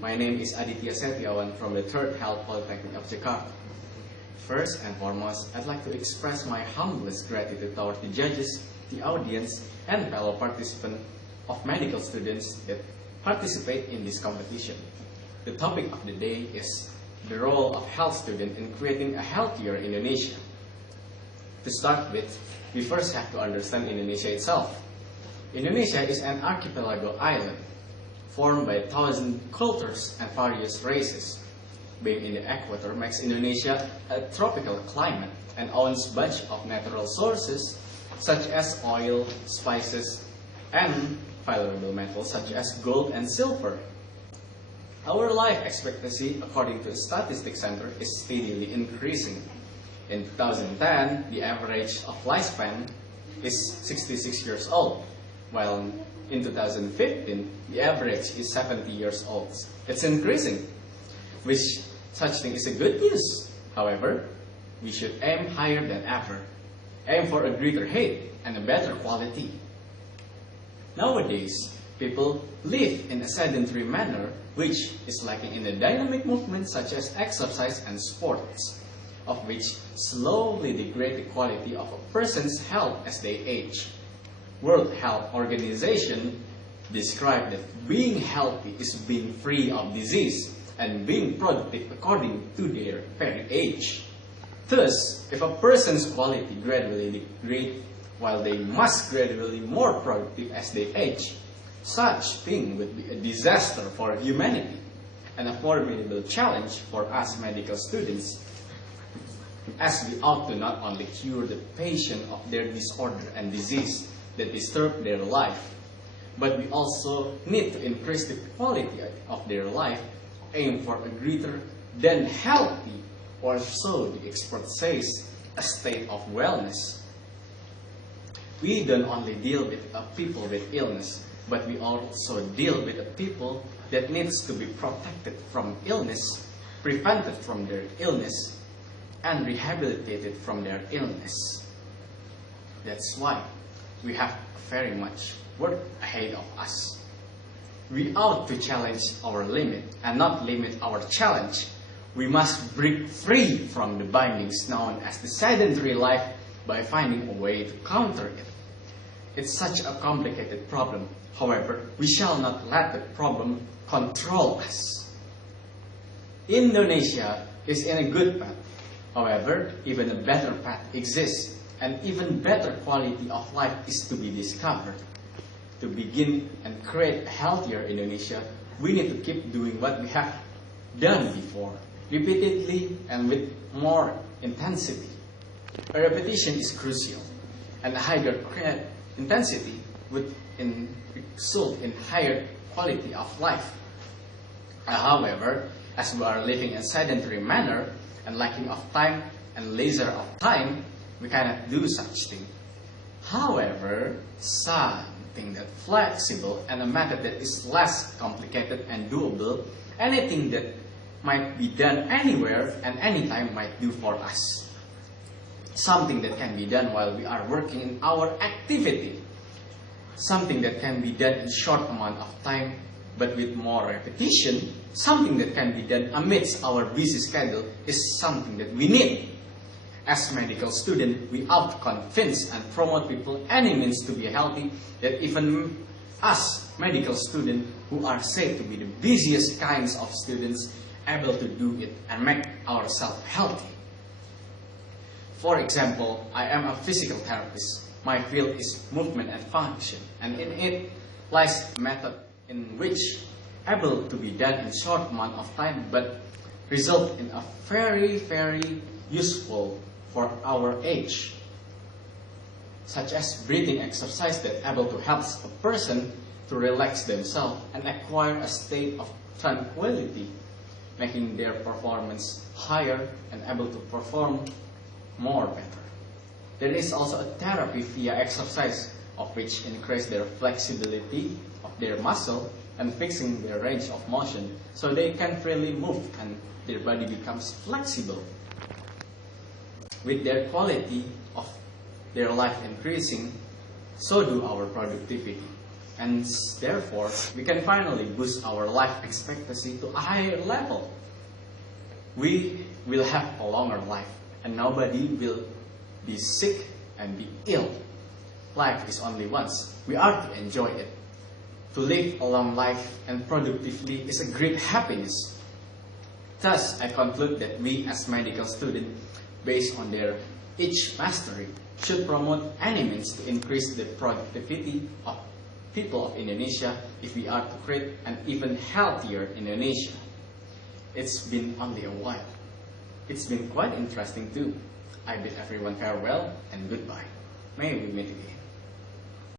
My name is Aditya Setiawan from the 3rd Health Poltekkes of Jakarta. First and foremost, I'd like to express my humblest gratitude toward the judges, the audience, and fellow participants of medical students that participate in this competition. The topic of the day is the role of health students in creating a healthier Indonesia. To start with, we first have to understand Indonesia itself. Indonesia is an archipelago island formed by 1,000 cultures and various races. Being in the equator makes Indonesia a tropical climate and owns a bunch of natural sources such as oil, spices, and valuable metals such as gold and silver. Our life expectancy, according to the Statistics Center, is steadily increasing. In 2010, the average of lifespan is 66 years old, while in 2015, the average is 70 years old. It's increasing, which such thing is a good news. However, we should aim higher than ever. Aim for a greater height and a better quality. Nowadays, people live in a sedentary manner, which is lacking in the dynamic movement such as exercise and sports, of which slowly degrade the quality of a person's health as they age. World Health Organization described that being healthy is being free of disease and being productive according to their very age. Thus, if a person's quality gradually degrades while they must gradually more productive as they age, such thing would be a disaster for humanity and a formidable challenge for us medical students, as we ought to not only cure the patient of their disorder and disease that disturb their life, but we also need to increase the quality of their life, aim for a greater than healthy, or so the expert says, a state of wellness. We don't only deal with people with illness, but we also deal with the people that needs to be protected from illness, prevented from their illness, and rehabilitated from their illness. That's why we have very much work ahead of us. We ought to challenge our limit and not limit our challenge. We must break free from the bindings known as the sedentary life by finding a way to counter it. It's such a complicated problem. However, we shall not let the problem control us. Indonesia is in a good path. However, even a better path exists, and even better quality of life is to be discovered. To begin and create a healthier Indonesia, we need to keep doing what we have done before, repeatedly and with more intensity. A repetition is crucial, and a higher intensity would result in higher quality of life. However, as we are living in a sedentary manner and lacking of time and leisure of time, we cannot do such thing. However, something that flexible and a method that is less complicated and doable, anything that might be done anywhere and anytime might do for us. Something that can be done while we are working in our activity. Something that can be done in short amount of time but with more repetition. Something that can be done amidst our busy schedule is something that we need. As medical students, we ought to convince and promote people any means to be healthy, that even us medical students who are said to be the busiest kinds of students able to do it and make ourselves healthy. For example, I am a physical therapist. My field is movement and function, and in it lies a method in which able to be done in short amount of time but result in a very useful for our age, such as breathing exercise that able to help a person to relax themselves and acquire a state of tranquility, making their performance higher and able to perform more better. There is also a therapy via exercise, of which increase their flexibility of their muscle and fixing their range of motion so they can freely move and their body becomes flexible. With their quality of their life increasing, so do our productivity. and therefore we can finally boost our life expectancy to a higher level. We will have a longer life, and nobody will be sick and be ill. Life is only once. We are to enjoy it. To live a long life and productively is a great happiness. Thus, I conclude that we as medical students, based on their each mastery, should promote any means to increase the productivity of people of Indonesia if we are to create an even healthier Indonesia. It's been only a while. It's been quite interesting too. I bid everyone farewell and goodbye. May we meet again.